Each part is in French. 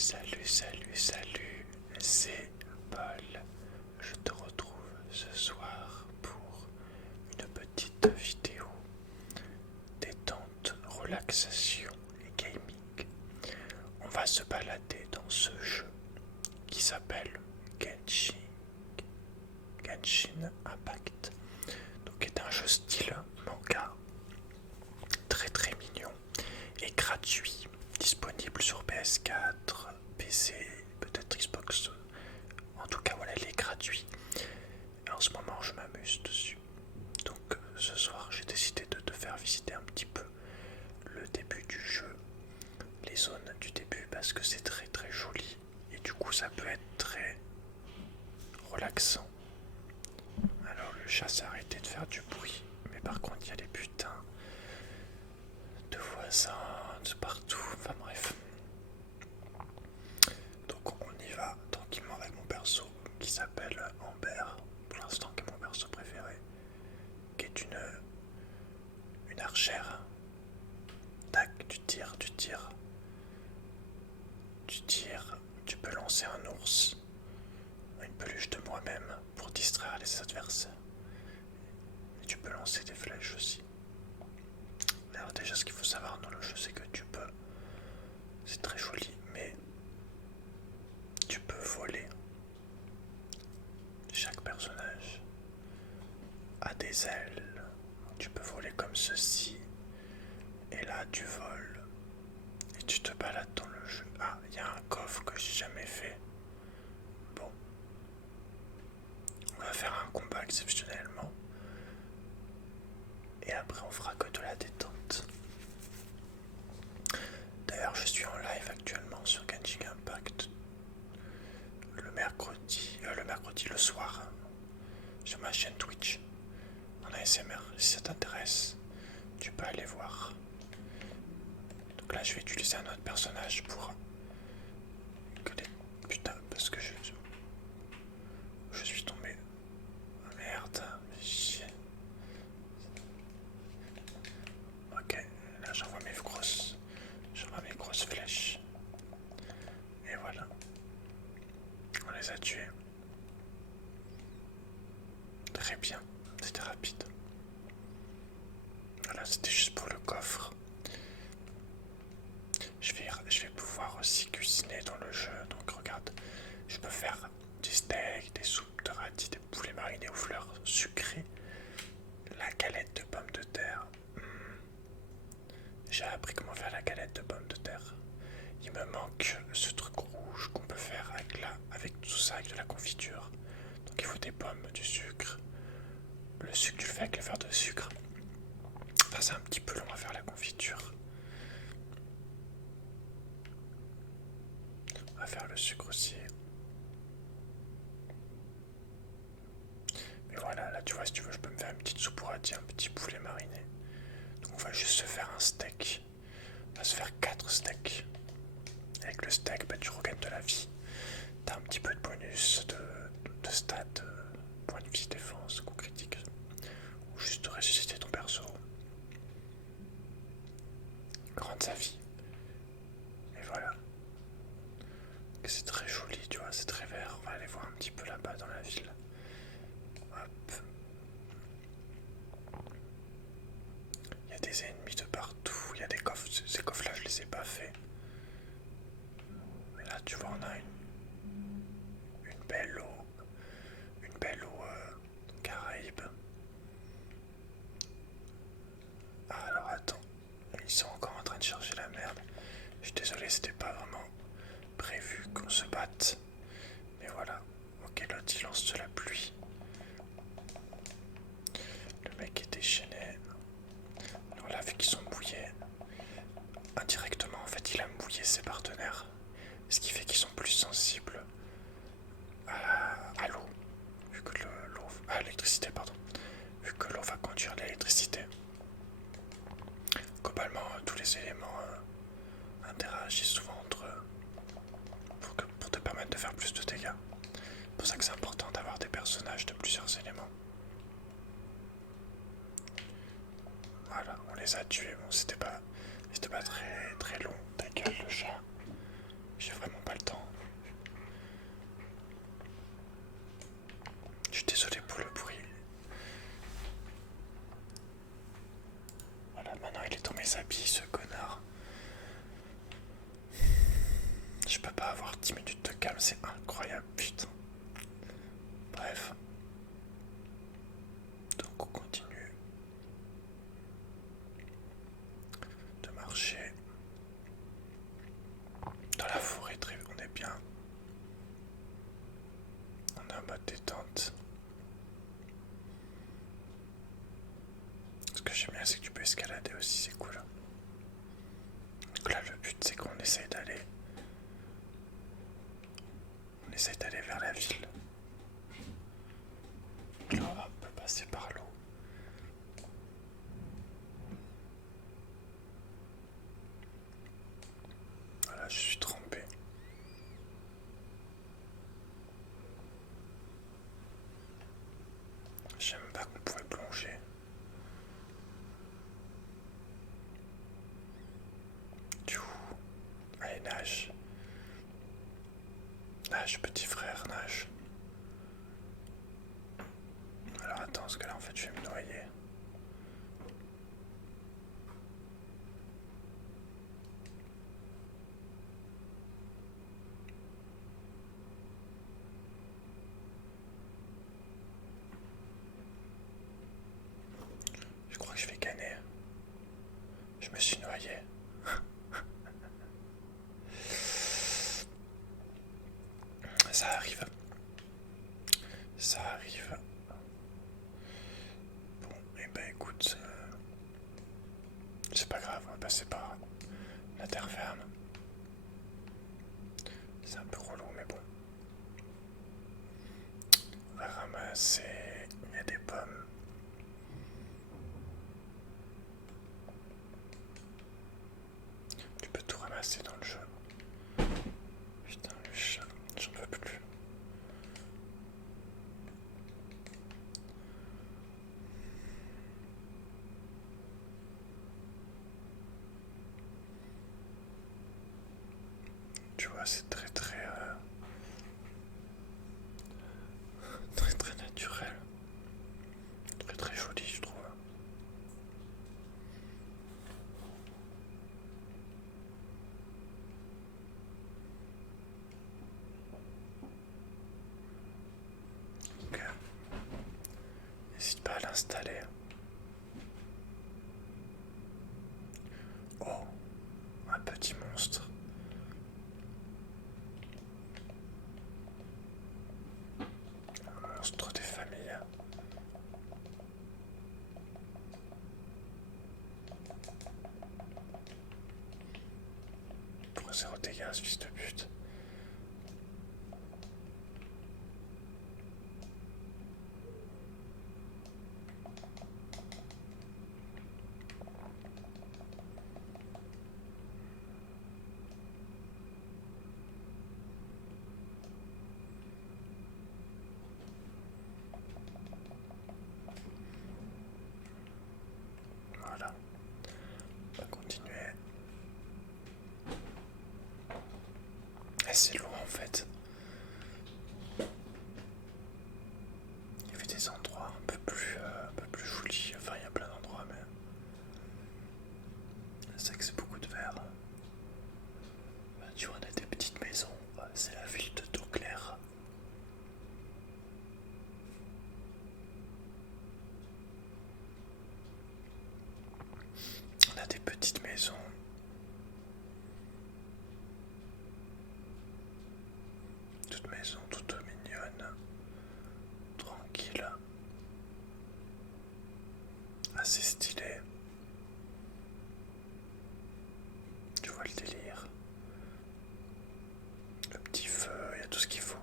Salut, c'est Paul. Je te retrouve ce soir pour une petite vidéo détente, relaxation et gaming. On va se balader dans ce jeu qui s'appelle Genshin Impact. Donc est un jeu style manga, très mignon et gratuit, disponible sur PS4, PC, peut-être Xbox. En tout cas voilà, il est gratuit. Et en ce moment je m'amuse dessus. Donc ce soir j'ai décidé de te faire visiter un petit peu le début du jeu, les zones du début, parce que c'est très joli et du coup ça peut être très relaxant. Alors le chat s'est arrêté de faire du bruit, mais par contre il y a les putains de voisins de partout, enfin bref. Donc on y va tranquillement avec mon perso qui s'appelle Amber, pour l'instant qui est mon perso préféré, qui est une archère. Tac, tu tires, tu peux lancer un ours, une peluche de moi-même pour distraire les adversaires. Et tu peux lancer des flèches aussi. Alors déjà ce qu'il faut savoir dans le jeu, c'est que tu peux, c'est très joli, mais tu peux voler. Chaque personnage a des ailes, tu peux voler comme ceci, et là tu voles, et tu te balades dans le jeu. Ah, il y a un coffre que j'ai jamais fait. Bon, on va faire un combat exceptionnellement, et après on fera que de la détente. D'ailleurs je suis en live actuellement sur Genshin Impact le mercredi le soir, sur ma chaîne Twitch en ASMR. Si ça t'intéresse, tu peux aller voir. Donc là je vais utiliser un autre personnage pour que les... Putain, parce que je suis tombé. Ah, merde, chier. Ok, là j'envoie mes grosses flèches. Et voilà. On les a tués. Très bien, c'était rapide. Voilà, c'était juste pour le coffre. Je vais pouvoir aussi cuisiner dans le jeu. Donc regarde, je peux faire des steaks, des soupes de radis, des poulets marinés aux fleurs sucrées, la galette de pommes de terre. J'ai appris comment faire la galette de pommes de terre. Il me manque ce truc rouge qu'on peut faire avec tout ça, avec de la confiture. Donc il faut des pommes, du sucre. Le sucre, tu le fais avec le verre de sucre. Enfin, c'est un petit peu long à faire la confiture. On va faire le sucre aussi. Mais voilà, là tu vois, si tu veux, je peux me faire une petite soupe au radis, un petit poulet mariné. Donc on va juste se faire un steak. On va se faire 4 steaks. Avec le steak, bah, tu regagnes de la vie. T'as un petit peu de bonus de stats, point de vie, défense, coup critique. Ou juste ressusciter ton perso. Rendre sa vie. Et voilà. C'est très joli, tu vois, c'est très vert. On va aller voir un petit peu là-bas dans la ville. Hop. Il y a des ennemis de partout. Il y a des coffres. Ces coffres-là, je les ai pas faits. Mais là, tu vois, on a une belle eau. Une belle eau Caraïbe. Ah, alors attends. Ils sont encore en train de chercher la merde. Je suis désolé, c'était pas vraiment prévu qu'on se batte. Mais voilà. Ok, l'autre il lance de la pluie. Le mec est déchaîné. Alors là, vu qu'ils sont mouillés, indirectement en fait il a mouillé ses partenaires. Ce qui fait qu'ils sont plus sensibles à l'eau. Vu que l'eau. À l'électricité, pardon. Vu que l'eau va conduire l'électricité. Globalement, tous les éléments interagissent souvent entre eux pour te permettre de faire plus de dégâts. C'est pour ça que c'est important d'avoir des personnages de plusieurs éléments. Voilà, on les a tués. Bon, c'était pas très long. Ta gueule, le chat. J'ai vraiment pas le va avoir 10 minutes de calme, c'est incroyable, putain. Bref. Donc on continue de marcher dans la forêt, on est bien. On est en mode détente. Ce que j'aime bien, c'est que tu peux escalader aussi, c'est cool. Donc là, le but, c'est qu'on essaye d'aller vers la ville. Là, on peut passer par l'eau. Voilà, je suis trempé. J'aime pas qu'on pouvait plonger. Du coup, allez, nage. Nage, petit frère, nage. Alors attends, parce que là, en fait, je vais me noyer. Je crois que je vais gagner. Je me suis noyé. Ça arrive. Ça arrive. Bon, et ben écoute, c'est pas grave, on va passer par la terre ferme. C'est un peu relou, mais bon. On va ramasser. Il y a des pommes. Tu peux tout ramasser dans le jeu. Putain, le chat, j'en peux plus. Tu vois, c'est très très naturel. Très très joli, je trouve. Ok. N'hésite pas à l'installer. Oh, un petit monstre. Un monstre des familles. Pour 0 dégâts, ce fils de pute. Voilà, on va continuer. Et c'est loin en fait. Il y avait des endroits un peu plus jolis. Enfin, il y a plein d'endroits, mais c'est vrai que c'est beaucoup de verre. Tu vois, on a des petites maisons. C'est la ville de Dauclair. On a des petites maisons. Toutes maisons, toutes mignonnes. Tranquilles. Assez stylées. Tu vois le délire. Le petit feu, il y a tout ce qu'il faut.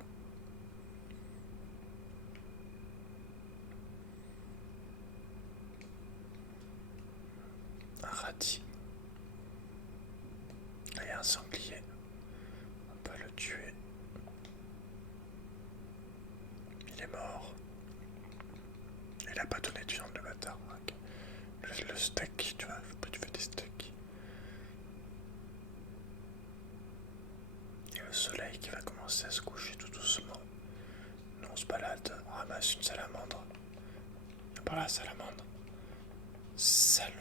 Un radis. Là, il y a un sanglier. On peut le tuer. Il est mort. Il a pas donné de viande, le bâtard. Okay. Le steak, tu vois, après tu fais des steaks. Et le soleil qui va commencer à se coucher tout doucement. Nous on se balade, on ramasse une salamandre. Et par là, salamandre. Sale.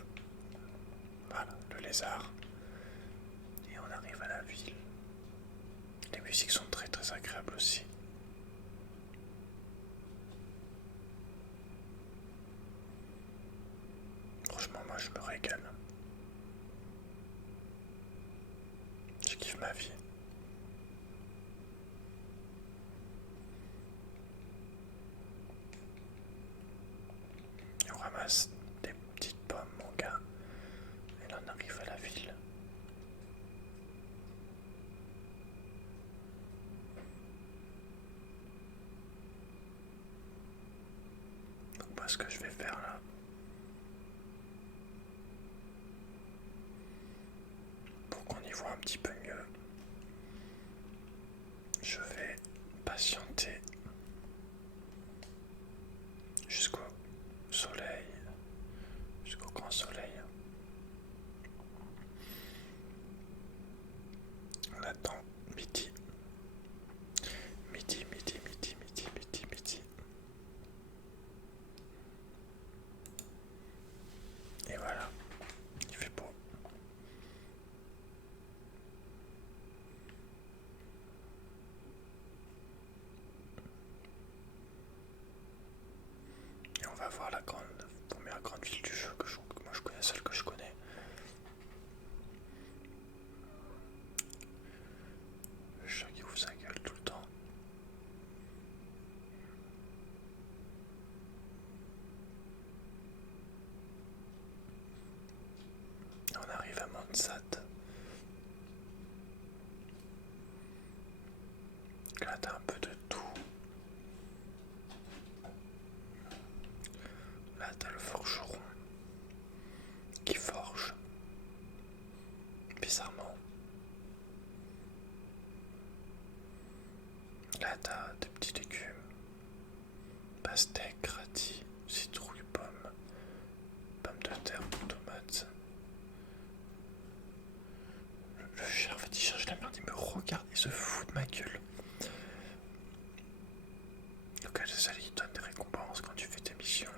Voilà, le lézard. Et on arrive à la ville. Il est où musiques sont très très agréables aussi. Franchement, moi je me régale. Je kiffe ma vie. Et on ramasse des petites pommes, mon gars. Et là on arrive à la ville. Donc moi ce que je vais faire là, pour qu'on y voit un petit peu mieux, je vais patienter jusqu'au soleil, jusqu'au grand soleil. On attend midi. Midi, midi, midi, midi, midi, midi. Et voilà, il fait beau. Et on va voir la première grande ville du jeu que moi je connais, celle que je connais. Le chat qui ouvre sa gueule tout le temps. Et on arrive à Montsat. Là t'as un peu de tout. Là t'as le forgeron qui forge. Bizarrement. Là t'as des petits légumes. Pastèques, radis, citrouille, pommes, pommes de terre, tomates. Le chien en fait il cherche la merde, il me regarde, il se fout de ma gueule. Donc ça il donne des récompenses quand tu fais tes missions.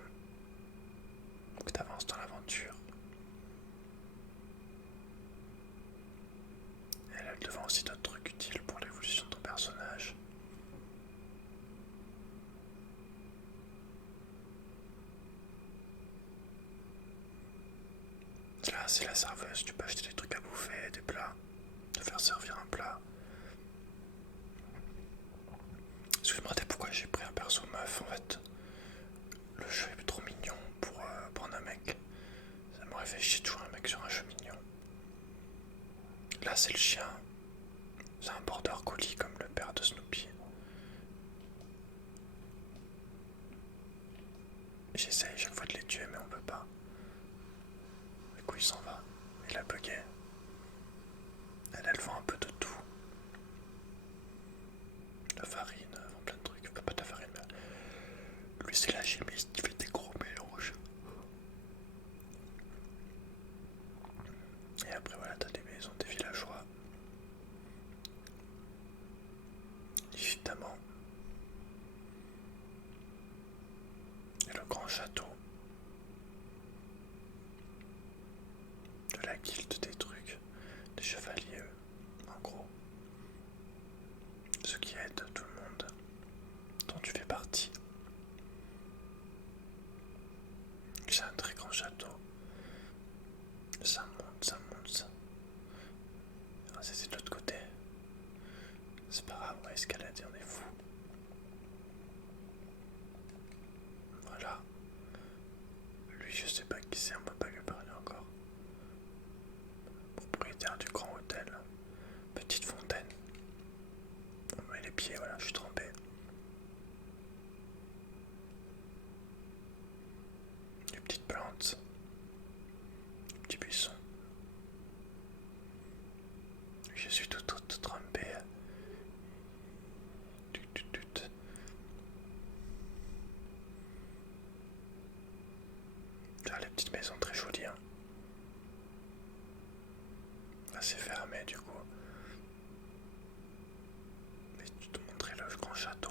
Que tu avances dans l'aventure. Et là devant aussi d'autres trucs utiles pour l'évolution de ton personnage. Là c'est la serveuse, tu peux acheter des trucs à bouffer, des plats, te faire servir un plat. Parce que je me demandais pourquoi j'ai pris un perso meuf en fait. Le jeu est trop mignon pour prendre un mec. Ça m'aurait fait chier de jouer un mec sur un jeu mignon. Là c'est le chien. C'est un border collie comme le père de Snoopy. J'essaye chaque fois de les tuer mais on peut pas. Du coup il s'en va. Il a bugué. Elle vend un peu de tout. La farine, elle vend plein de trucs. Enfin, pas de la farine mais... Lui c'est la chimiste qui fait des gros mélanges. Et après voilà t'as des maisons, des villageois. Évidemment. Et le grand château. De la guilde des trucs. Des chevaliers, en gros. Ceux qui aident tout le monde dont tu fais partie. C'est un très grand château. Ça monte, ça monte, ça. Ah, c'est de l'autre côté. C'est pas grave, on va escalader, on est fou. Voilà. Lui, je sais pas qui c'est, on peut pas lui parler encore. Propriétaire du grand hôtel. Petite fontaine. On met les pieds, voilà, je suis trempé. Des petites plantes. Des petits buissons. Je suis tout trempé. Ah, les petites maisons très jolies. Hein. Là, c'est fermé du coup. Mais tu te montrais le grand château.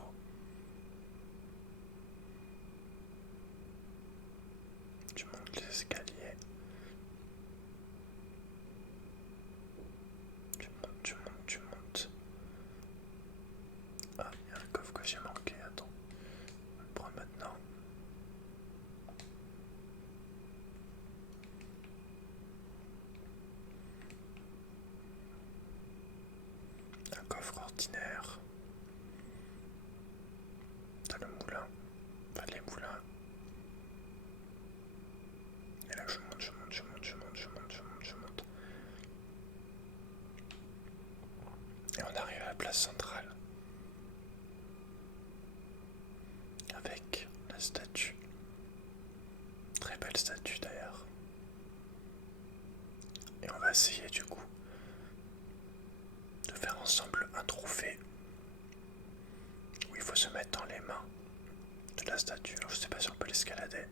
Tu montes les escaliers. Tu montes, tu montes, tu montes. place centrale avec la statue. Très belle statue d'ailleurs. Et on va essayer du coup de faire ensemble un trophée où il faut se mettre dans les mains de la statue. Alors, je sais pas si on peut l'escalader.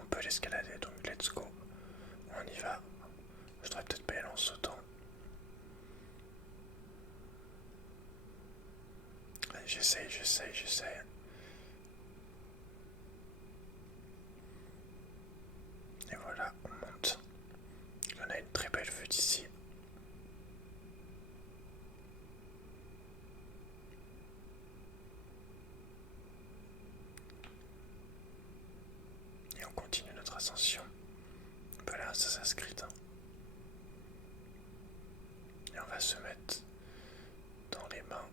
On peut l'escalader, donc let's go. On y va. Je devrais peut-être pas y aller en sautant. Allez, j'essaye. Et voilà, on monte. On a une très belle vue d'ici. Et on continue notre ascension. Voilà, ça s'inscrit. Et on va se mettre dans les mains.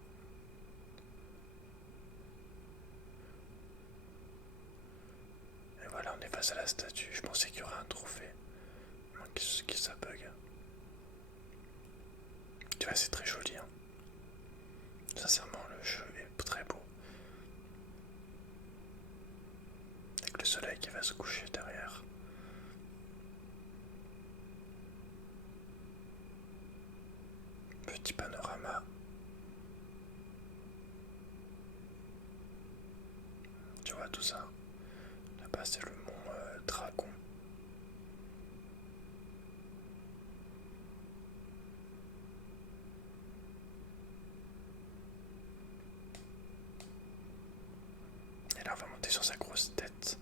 Et voilà, on est face à la statue. Je pensais qu'il y aurait un trophée. Qu'est-ce que ça bug? Tu vois, c'est très joli. Hein. Sincèrement, le jeu est très beau. Avec le soleil qui va se coucher derrière. Petit panorama. Tu vois tout ça. Là-bas, c'est le mont Dragon. Et là, on va monter sur sa grosse tête.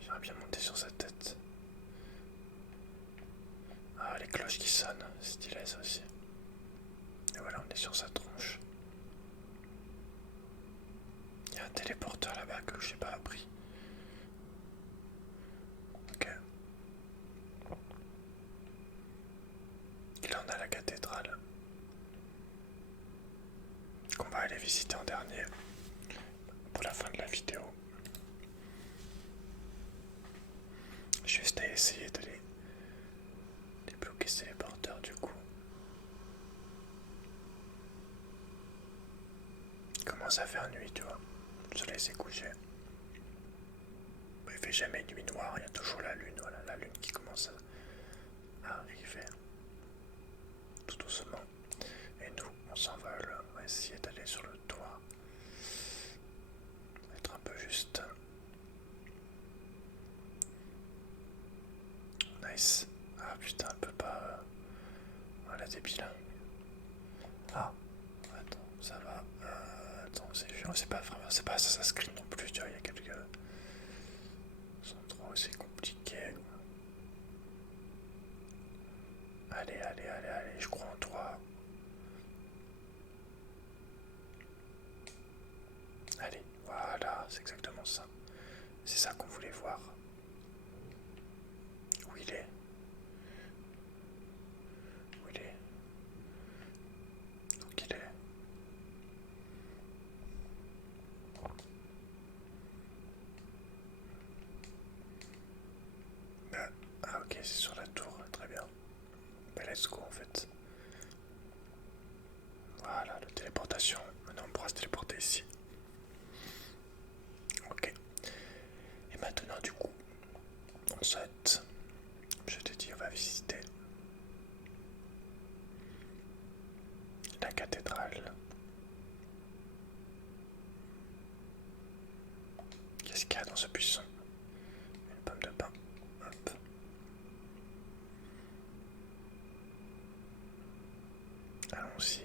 J'aimerais bien monter sur sa tête. Ah, les cloches qui sonnent, c'est stylé ça aussi. Et voilà, on est sur sa tronche. Il y a un téléporteur là-bas que j'ai pas appris. Ok. Et là, on a la cathédrale. Qu'on va aller visiter en dernier. Pour la fin de la vidéo. Juste à essayer de les débloquer ces téléporteurs du coup. Il commence à faire nuit, tu vois. Le soleil s'est couché. Il fait jamais nuit noire, il y a toujours la lune, voilà, la lune qui commence à arriver. Tout doucement. Et nous, on s'envole, on va essayer d'aller sur le toit. Être un peu juste. Nice. Ah putain, elle peut pas. Voilà, débile. Ah, attends, ça va. Attends, c'est pas vraiment. C'est pas Assassin's Creed non plus, tu vois, il y a quelques endroits où c'est compliqué. Allez, je crois en toi. Allez, voilà, c'est exactement ça. C'est ça qu'on voulait voir. Où il est? Où il est? Où il est? Ah ok, c'est sur la tour, très bien. Bah let's go en fait. Voilà, la téléportation. Maintenant on pourra se téléporter ici. Ok. Et maintenant du coup, on saute. Je te dis, on va visiter la cathédrale. Qu'est-ce qu'il y a dans ce buisson? Une pomme de pain. Hop. Allons-y.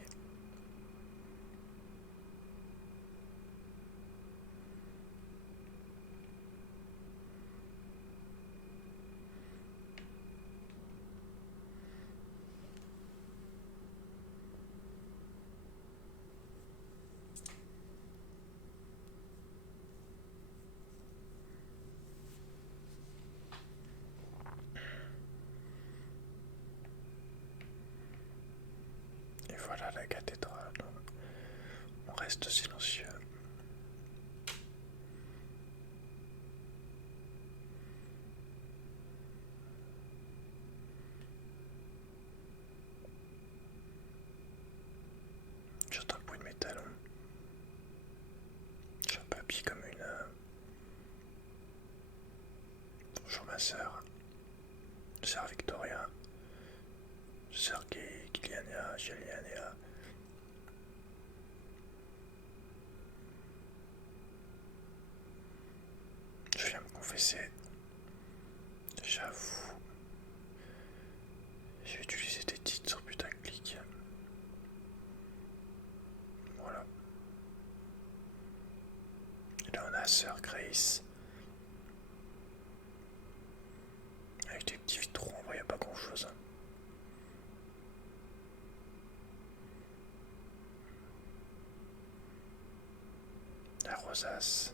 Et voilà la cathédrale. On reste silencieux. Giliania. Je viens me confesser. J'avoue. J'ai utilisé des titres sur putaclic. Voilà. Et là on a Sœur Grace. Avec des petits vitraux, on voyait pas grand chose. La rosace.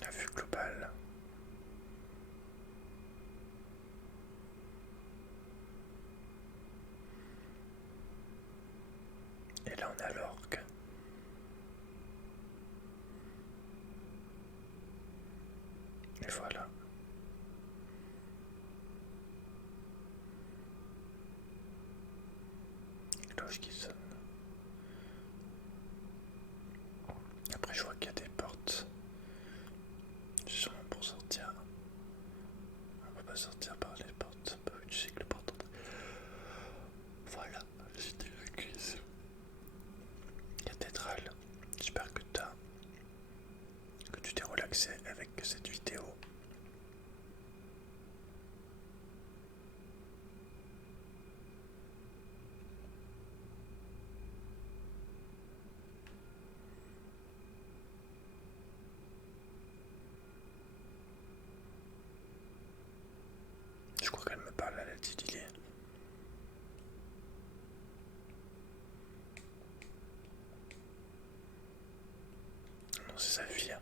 La vue globale. Et là on a l'orgue. Et voilà. Cloche qui sonne. Après je vois qu'il y a des portes. Sûrement pour sortir. On peut pas sortir par les portes. Bah oui, tu sais que le porte. Voilà, c'était la cuisse. Cathédrale. J'espère que tu t'es relaxé avec cette vidéo. Je crois qu'elle me parle à la Tidilé. Non, c'est sa fille.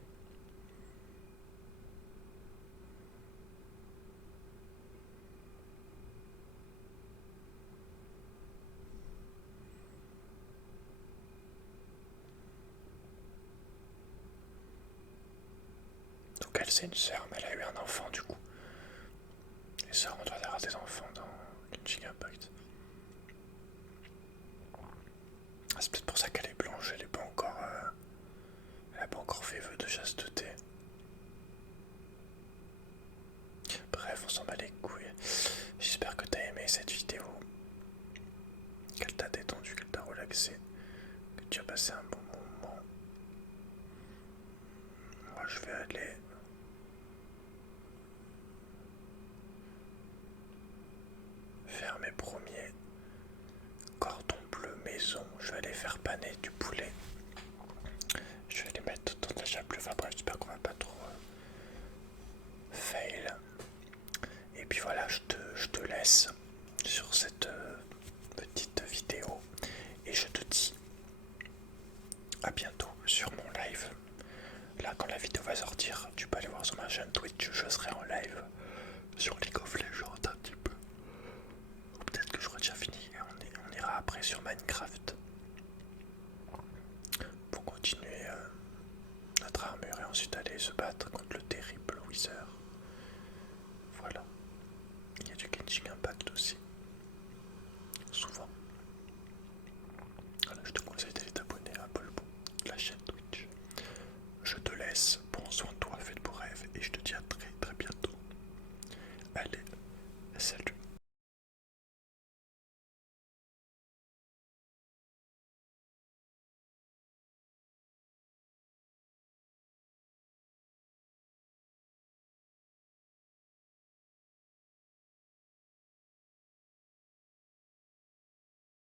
Donc elle c'est une sœur, mais elle a eu un enfant du coup. Les sœurs, on doit avoir des enfants dans Genshin Impact. Ah, c'est peut-être pour ça qu'elle est blanche, elle a pas encore fait vœu de chasteté. Bref, on s'en bat les couilles. J'espère que t'as aimé cette vidéo, qu'elle t'a détendu, qu'elle t'a relaxé, que tu as passé un bon moment. Moi je vais aller faire mes premiers cordons bleus maison. Je vais aller faire paner du poulet. Je vais les mettre autour de la chapelure. Enfin bref, j'espère qu'on va pas trop fail. Et puis voilà, je te laisse sur cette petite vidéo. Et je te dis à bientôt sur mon live. Là, quand la vidéo va sortir, tu peux aller voir sur ma chaîne Twitch. Je serai en live sur League of Legends un petit peu. Ou peut-être que j'aurai déjà fini et on ira après sur Minecraft pour continuer notre armure et ensuite aller se battre contre le terrible Wither. Voilà. Il y a du Genshin Impact aussi.